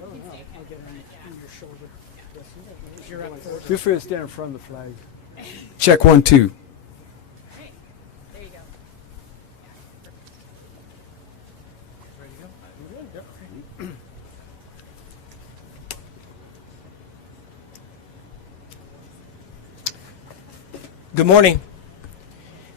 I'll get on your shoulder. You're up first. Feel free to stand in front of the flag. Check 1, 2. Great. There you go. Good morning.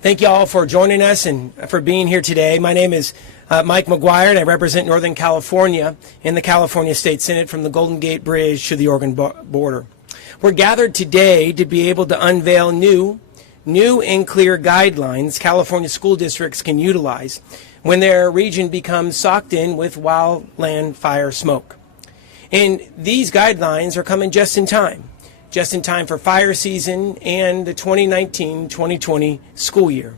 Thank you all for joining us and for being here today. My name is Mike McGuire, and I represent Northern California in the California State Senate from the Golden Gate Bridge to the Oregon border. We're gathered today to be able to unveil new and clear guidelines California school districts can utilize when their region becomes socked in with wildfire smoke. And these guidelines are coming just in time for fire season and the 2019-2020 school year.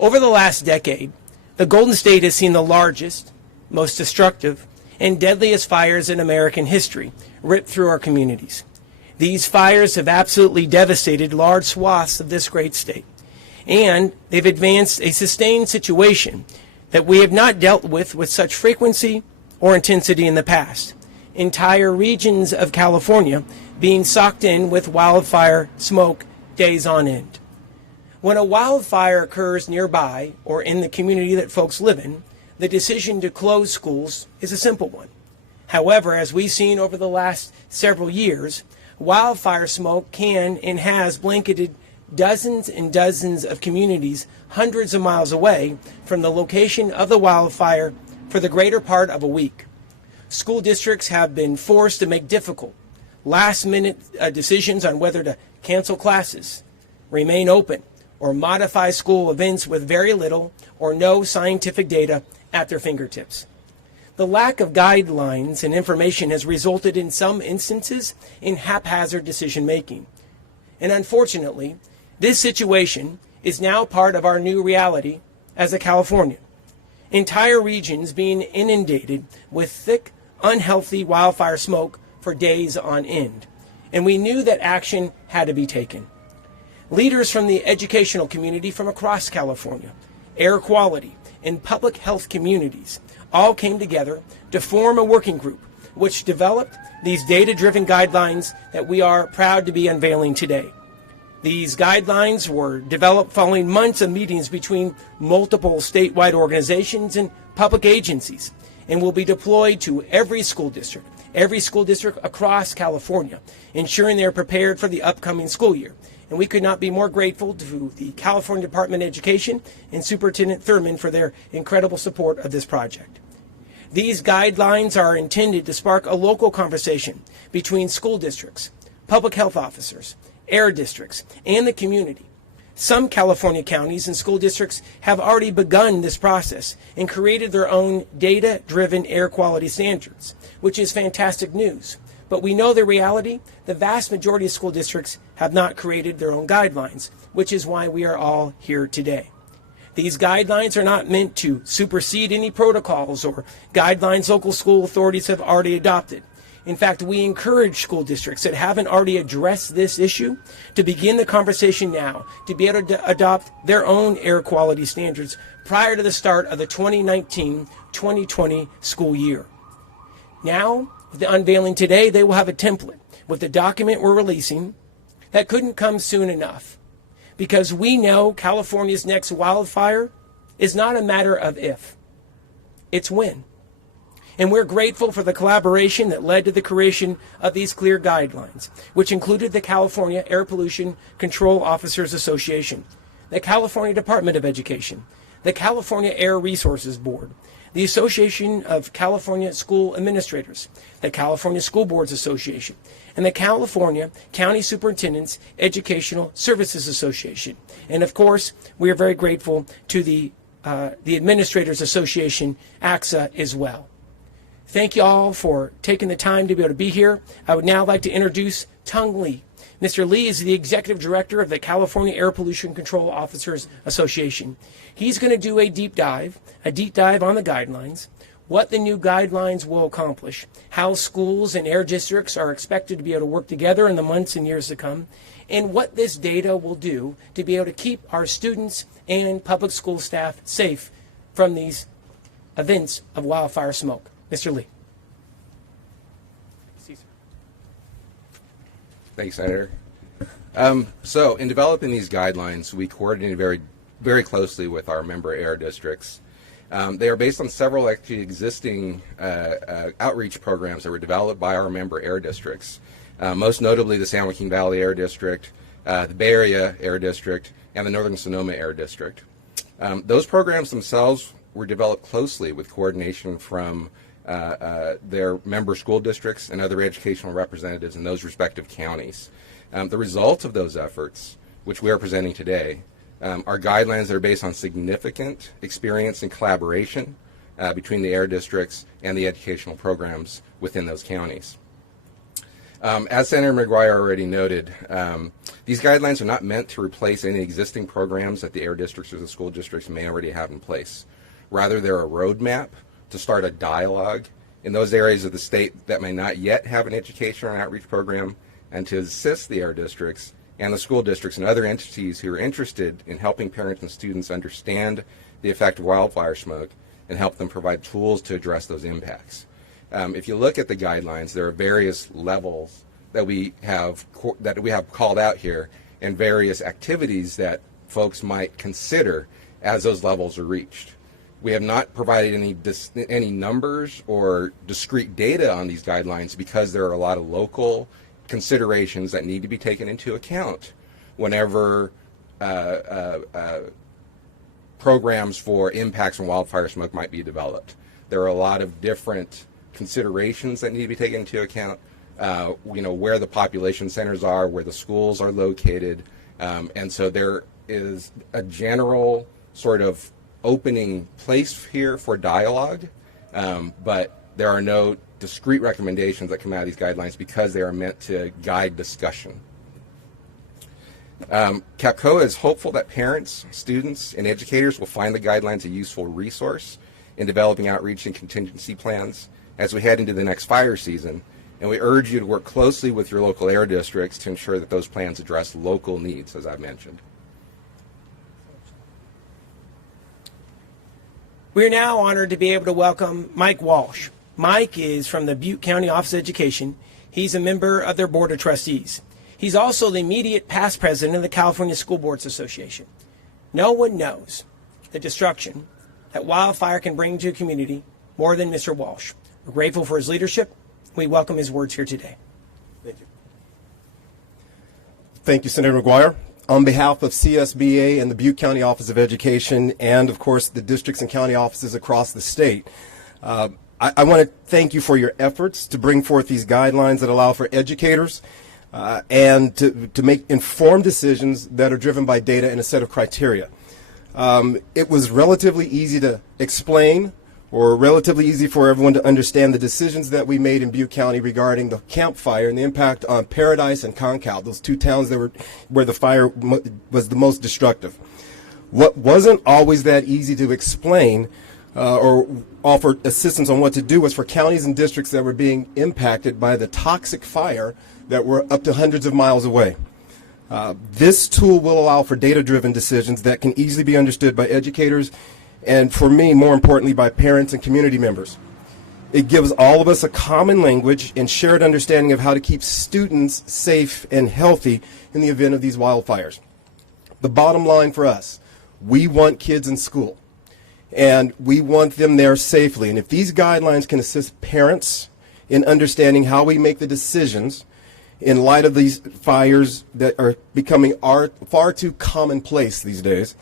Over the last decade, the Golden State has seen the largest, most destructive, and deadliest fires in American history rip through our communities. These fires have absolutely devastated large swaths of this great state, and they've advanced a sustained situation that we have not dealt with such frequency or intensity in the past. Entire regions of California being socked in with wildfire smoke days on end. When a wildfire occurs nearby or in the community that folks live in, the decision to close schools is a simple one. However, as we've seen over the last several years, wildfire smoke can and has blanketed dozens and dozens of communities hundreds of miles away from the location of the wildfire for the greater part of a week. School districts have been forced to make difficult, last-minute decisions on whether to cancel classes, remain open, or modify school events with very little or no scientific data at their fingertips. The lack of guidelines and information has resulted in some instances in haphazard decision-making. And unfortunately, this situation is now part of our new reality as a Californian. Entire regions being inundated with thick, unhealthy wildfire smoke for days on end. And we knew that action had to be taken. Leaders from the educational community from across California, air quality, and public health communities all came together to form a working group which developed these data-driven guidelines that we are proud to be unveiling today. These guidelines were developed following months of meetings between multiple statewide organizations and public agencies, and will be deployed to every school district across California, ensuring they are prepared for the upcoming school year. And we could not be more grateful to the California Department of Education and Superintendent Thurman for their incredible support of this project. These guidelines are intended to spark a local conversation between school districts, public health officers, air districts, and the community. Some California counties and school districts have already begun this process and created their own data-driven air quality standards, which is fantastic news. But we know the reality: the vast majority of school districts have not created their own guidelines, which is why we are all here today. These guidelines are not meant to supersede any protocols or guidelines local school authorities have already adopted. In fact, we encourage school districts that haven't already addressed this issue to begin the conversation now, to be able to adopt their own air quality standards prior to the start of the 2019-2020 school year. Now, with the unveiling today, they will have a template with the document we're releasing that couldn't come soon enough, because we know California's next wildfire is not a matter of if, it's when. And we're grateful for the collaboration that led to the creation of these clear guidelines, which included the California Air Pollution Control Officers Association, the California Department of Education, the California Air Resources Board, the Association of California School Administrators, the California School Boards Association, and the California County Superintendents Educational Services Association. And of course, we are very grateful to the Administrators Association, AXA, as well. Thank you all for taking the time to be able to be here. I would now like to introduce Tung Lee. Mr. Lee is the Executive Director of the California Air Pollution Control Officers Association. He's going to do a deep dive on the guidelines, what the new guidelines will accomplish, how schools and air districts are expected to be able to work together in the months and years to come, and what this data will do to be able to keep our students and public school staff safe from these events of wildfire smoke. Mr. Lee. Cesar. Thanks, Senator. So in developing these guidelines, we coordinated very closely with our member air districts. They are based on several actually existing outreach programs that were developed by our member air districts, most notably the San Joaquin Valley Air District, the Bay Area Air District, and the Northern Sonoma Air District. Those programs themselves were developed closely with coordination from their member school districts and other educational representatives in those respective counties. The result of those efforts, which we are presenting today, are guidelines that are based on significant experience and collaboration between the air districts and the educational programs within those counties. As Senator McGuire already noted, these guidelines are not meant to replace any existing programs that the air districts or the school districts may already have in place. Rather, they're a roadmap to start a dialogue in those areas of the state that may not yet have an education or outreach program, and to assist the air districts and the school districts and other entities who are interested in helping parents and students understand the effect of wildfire smoke and help them provide tools to address those impacts. If you look at the guidelines, there are various levels that we have called out here, and various activities that folks might consider as those levels are reached. We have not provided any numbers or discrete data on these guidelines because there are a lot of local considerations that need to be taken into account whenever programs for impacts from wildfire smoke might be developed. There are a lot of different considerations that need to be taken into account. Where the population centers are, where the schools are located, and so there is a general sort of opening place here for dialogue, but there are no discrete recommendations that come out of these guidelines because they are meant to guide discussion. CAPCOA is hopeful that parents, students, and educators will find the guidelines a useful resource in developing outreach and contingency plans as we head into the next fire season, and we urge you to work closely with your local air districts to ensure that those plans address local needs, as I mentioned. We're now honored to be able to welcome Mike Walsh. Mike is from the Butte County Office of Education. He's a member of their Board of Trustees. He's also the immediate past president of the California School Boards Association. No one knows the destruction that wildfire can bring to a community more than Mr. Walsh. We're grateful for his leadership. We welcome his words here today. Thank you. Thank you, Senator McGuire. On behalf of CSBA and the Butte County Office of Education, and of course the districts and county offices across the state, I want to thank you for your efforts to bring forth these guidelines that allow for educators and to make informed decisions that are driven by data and a set of criteria. It was relatively easy to explain, or relatively easy for everyone to understand the decisions that we made in Butte County regarding the Camp Fire and the impact on Paradise and Concal, those two towns that where the fire was the most destructive. What wasn't always that easy to explain or offer assistance on what to do was for counties and districts that were being impacted by the toxic fire that were up to hundreds of miles away. This tool will allow for data-driven decisions that can easily be understood by educators and, for me, more importantly, by parents and community members. It gives all of us a common language and shared understanding of how to keep students safe and healthy in the event of these wildfires. The bottom line for us, we want kids in school, and we want them there safely. And if these guidelines can assist parents in understanding how we make the decisions in light of these fires that are becoming far too commonplace these days,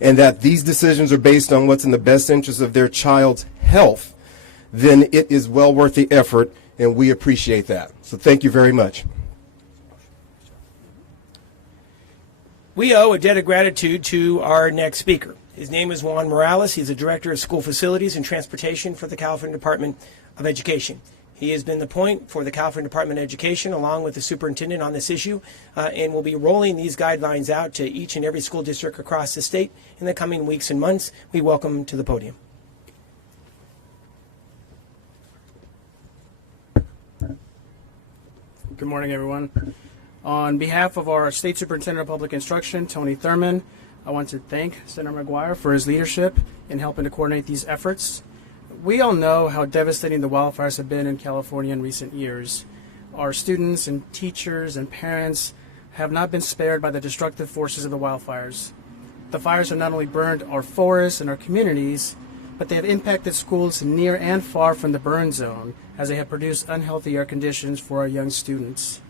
and that these decisions are based on what's in the best interest of their child's health, then it is well worth the effort, and we appreciate that. So thank you very much. We owe a debt of gratitude to our next speaker. His name is Juan Morales. He's a director of school facilities and transportation for the California Department of Education. He has been the point for the California Department of Education, along with the superintendent, on this issue, and will be rolling these guidelines out to each and every school district across the state in the coming weeks and months. We welcome him to the podium. Good morning, everyone. On behalf of our State Superintendent of Public Instruction, Tony Thurman, I want to thank Senator McGuire for his leadership in helping to coordinate these efforts. We all know how devastating the wildfires have been in California in recent years. Our students and teachers and parents have not been spared by the destructive forces of the wildfires. The fires have not only burned our forests and our communities, but they have impacted schools near and far from the burn zone, as they have produced unhealthy air conditions for our young students.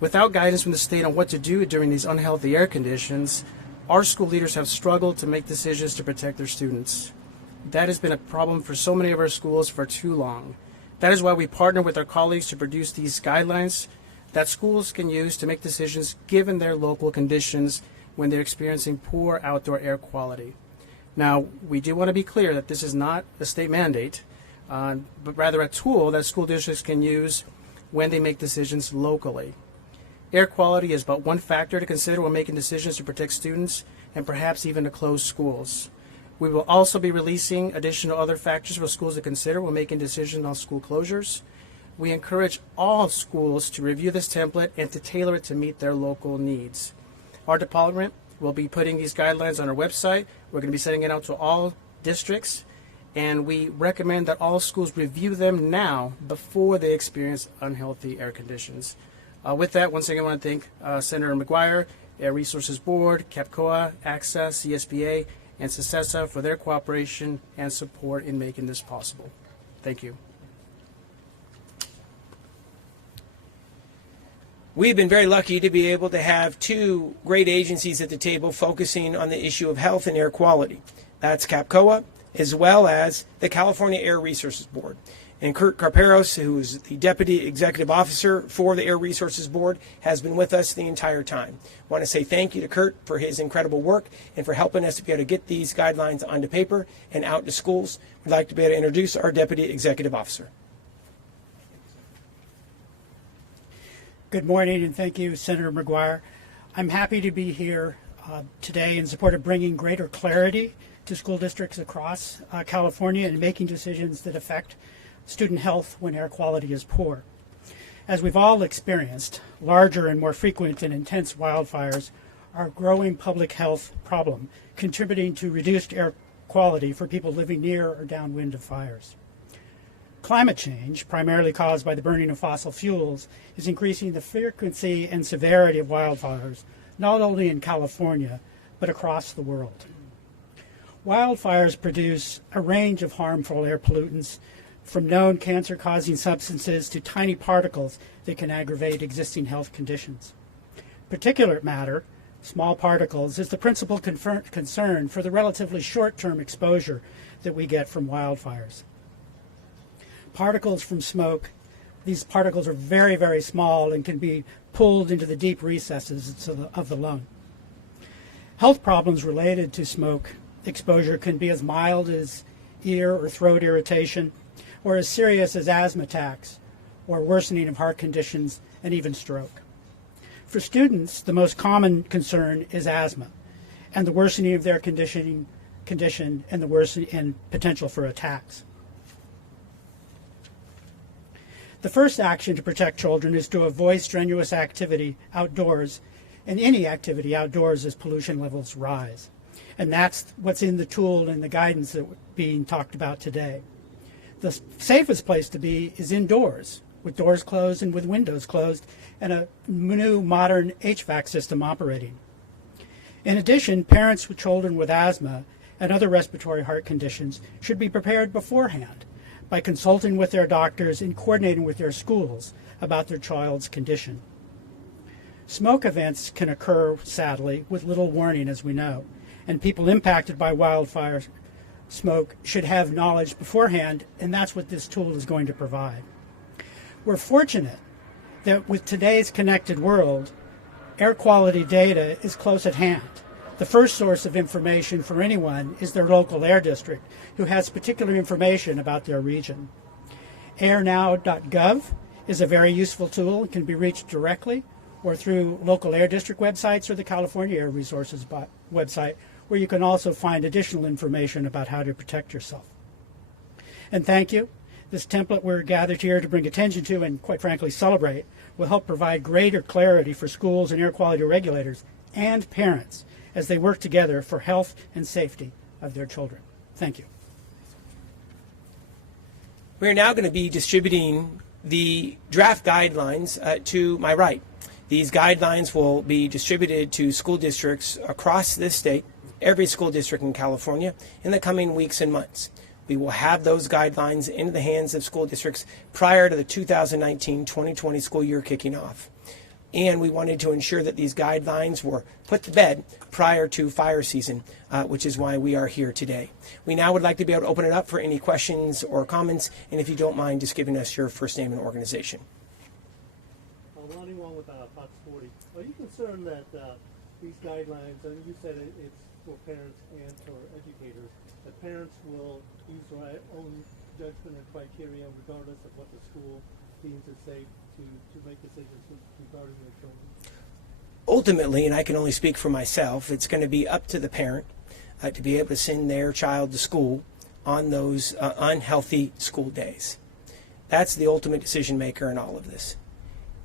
Without guidance from the state on what to do during these unhealthy air conditions, our school leaders have struggled to make decisions to protect their students. That has been a problem for so many of our schools for too long. That is why we partner with our colleagues to produce these guidelines that schools can use to make decisions given their local conditions when they're experiencing poor outdoor air quality. Now, we do want to be clear that this is not a state mandate, but rather a tool that school districts can use when they make decisions locally. Air quality is but one factor to consider when making decisions to protect students and perhaps even to close schools. We will also be releasing additional other factors for schools to consider when making decisions on school closures. We encourage all schools to review this template and to tailor it to meet their local needs. Our department will be putting these guidelines on our website. We're going to be sending it out to all districts, and we recommend that all schools review them now before they experience unhealthy air conditions. With that, once again, I want to thank Senator McGuire, Air Resources Board, CAPCOA, ACSA, CSBA, and SECESA for their cooperation and support in making this possible. Thank you. We've been very lucky to be able to have two great agencies at the table focusing on the issue of health and air quality. That's CAPCOA, as well as the California Air Resources Board. And Kurt Carperos, who is the Deputy Executive Officer for the Air Resources Board, has been with us the entire time. I want to say thank you to Kurt for his incredible work and for helping us to be able to get these guidelines onto paper and out to schools. We'd like to be able to introduce our Deputy Executive Officer. Good morning, and thank you, Senator McGuire. I'm happy to be here today in support of bringing greater clarity to school districts across California and making decisions that affect student health when air quality is poor. As we've all experienced, larger and more frequent and intense wildfires are a growing public health problem, contributing to reduced air quality for people living near or downwind of fires. Climate change, primarily caused by the burning of fossil fuels, is increasing the frequency and severity of wildfires, not only in California, but across the world. Wildfires produce a range of harmful air pollutants, from known cancer-causing substances to tiny particles that can aggravate existing health conditions. Particulate matter, small particles, is the principal concern for the relatively short-term exposure that we get from wildfires. Particles from smoke, these particles are very, very small and can be pulled into the deep recesses of the lung. Health problems related to smoke exposure can be as mild as ear or throat irritation, or as serious as asthma attacks, or worsening of heart conditions, and even stroke. For students, the most common concern is asthma, and the worsening of their condition and the worsening and potential for attacks. The first action to protect children is to avoid strenuous activity outdoors, and any activity outdoors as pollution levels rise. And that's what's in the tool and the guidance that's being talked about today. The safest place to be is indoors, with doors closed and with windows closed, and a new modern HVAC system operating. In addition, parents with children with asthma and other respiratory heart conditions should be prepared beforehand by consulting with their doctors and coordinating with their schools about their child's condition. Smoke events can occur, sadly, with little warning, as we know, and people impacted by wildfire smoke should have knowledge beforehand, and that's what this tool is going to provide. We're fortunate that with today's connected world, air quality data is close at hand. The first source of information for anyone is their local air district, who has particular information about their region. airnow.gov is a very useful tool. It can be reached directly or through local air district websites or the California Air Resources website, where you can also find additional information about how to protect yourself. And thank you. This template we're gathered here to bring attention to and, quite frankly, celebrate will help provide greater clarity for schools and air quality regulators and parents as they work together for health and safety of their children. Thank you. We're now going to be distributing the draft guidelines to my right. These guidelines will be distributed to school districts across this state, every school district in California, in the coming weeks and months. We will have those guidelines into the hands of school districts prior to the 2019-2020 school year kicking off. And we wanted to ensure that these guidelines were put to bed prior to fire season, which is why we are here today. We now would like to be able to open it up for any questions or comments, and if you don't mind just giving us your first name and organization. Ronnie Wong with Fox 40. Are you concerned that these guidelines, and you said it's for parents and for educators, that parents will use their own judgment and criteria regardless of what the school deems is safe to make decisions regarding their children? Ultimately, and I can only speak for myself, it's going to be up to the parent to be able to send their child to school on those unhealthy school days. That's the ultimate decision maker in all of this.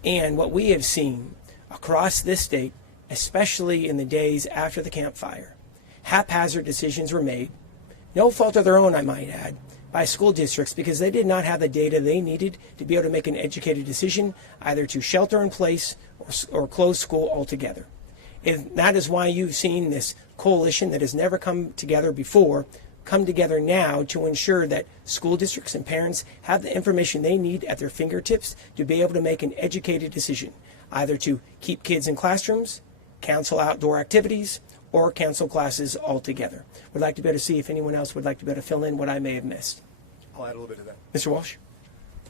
And what we have seen across this state, especially in the days after the campfire, haphazard decisions were made, no fault of their own, I might add, by school districts because they did not have the data they needed to be able to make an educated decision either to shelter in place or close school altogether. And that is why you've seen this coalition that has never come together before come together now to ensure that school districts and parents have the information they need at their fingertips to be able to make an educated decision, either to keep kids in classrooms, cancel outdoor activities, or cancel classes altogether. We'd like to be able to see if anyone else would like to be able to fill in what I may have missed. I'll add a little bit to that. Mr. Walsh?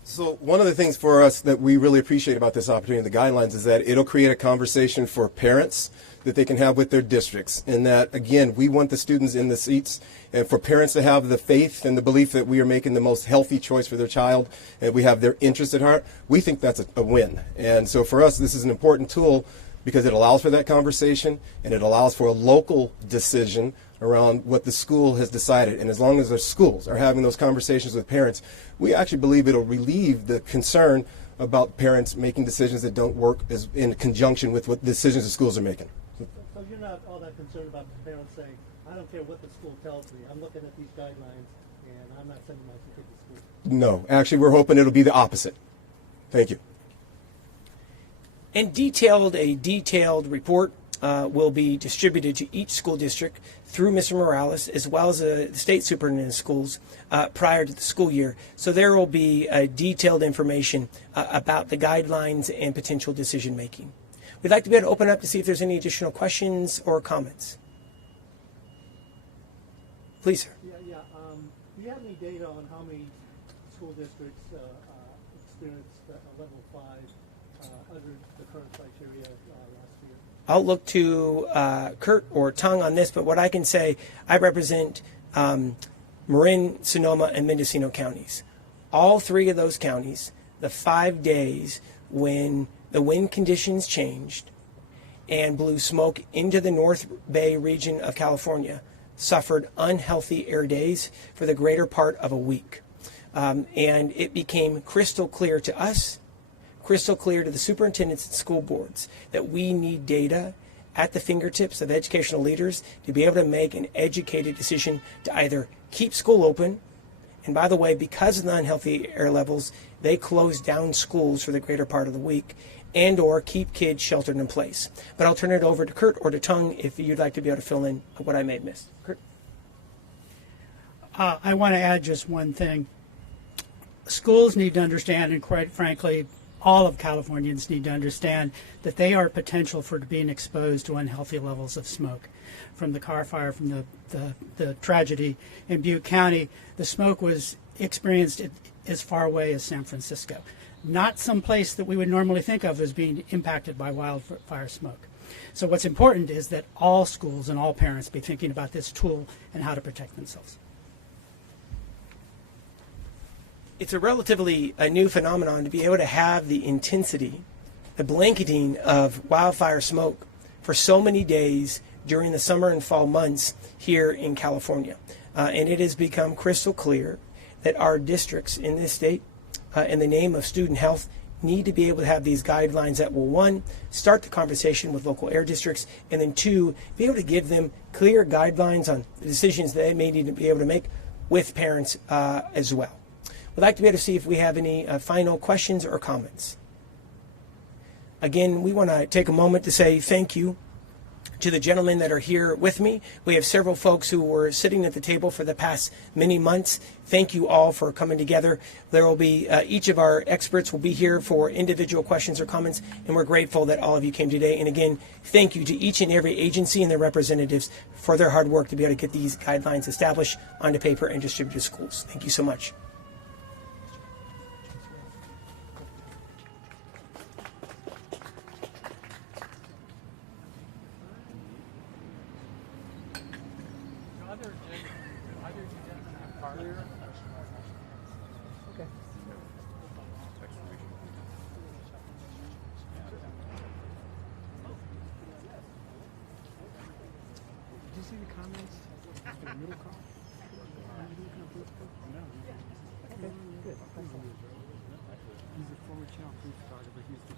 So one of the things for us that we really appreciate about this opportunity, the guidelines, is that it'll create a conversation for parents that they can have with their districts. And that, again, we want the students in the seats and for parents to have the faith and the belief that we are making the most healthy choice for their child and we have their interest at heart. We think that's a win. And so for us, this is an important tool because it allows for that conversation and it allows for a local decision around what the school has decided. And as long as the schools are having those conversations with parents, we actually believe it'll relieve the concern about parents making decisions that don't work as in conjunction with what decisions the schools are making. So you're not all that concerned about the parents saying, I don't care what the school tells me, I'm looking at these guidelines and I'm not sending my kid to school? No, actually we're hoping it'll be the opposite. Thank you. And a detailed report will be distributed to each school district through Mr. Morales as well as the state superintendent of schools prior to the school year. So there will be detailed information about the guidelines and potential decision making. We'd like to be able to open up to see if there's any additional questions or comments. Please, sir. Yeah. Do you have any data on how many school districts experienced level 5 under the current criteria last year? I'll look to Kurt or Tung on this, but what I can say, I represent Marin, Sonoma, and Mendocino counties. All three of those counties, the 5 days when the wind conditions changed and blew smoke into the North Bay region of California, suffered unhealthy air days for the greater part of a week. And it became crystal clear to us, crystal clear to the superintendents and school boards that we need data at the fingertips of educational leaders to be able to make an educated decision to either keep school open, and by the way, because of the unhealthy air levels, they closed down schools for the greater part of the week, and or keep kids sheltered in place. But I'll turn it over to Kurt or to Tung if you'd like to be able to fill in what I may have missed. Kurt? I want to add just one thing. Schools need to understand, and quite frankly, all of Californians need to understand that they are potential for being exposed to unhealthy levels of smoke. From the car fire, from the tragedy in Butte County, the smoke was experienced as far away as San Francisco. Not some place that we would normally think of as being impacted by wildfire smoke. So what's important is that all schools and all parents be thinking about this tool and how to protect themselves. It's a relatively new phenomenon to be able to have the intensity, the blanketing of wildfire smoke for so many days during the summer and fall months here in California. And it has become crystal clear that our districts in this state, in the name of student health, need to be able to have these guidelines that will, one, start the conversation with local air districts, and then two, be able to give them clear guidelines on the decisions they may need to be able to make with parents as well. We'd like to be able to see if we have any final questions or comments. Again, we want to take a moment to say thank you to the gentlemen that are here with me. We have several folks who were sitting at the table for the past many months. Thank you all for coming together. There will be, each of our experts will be here for individual questions or comments, and we're grateful that all of you came today. And again, thank you to each and every agency and their representatives for their hard work to be able to get these guidelines established onto paper and distributed to schools. Thank you so much. He's a former child.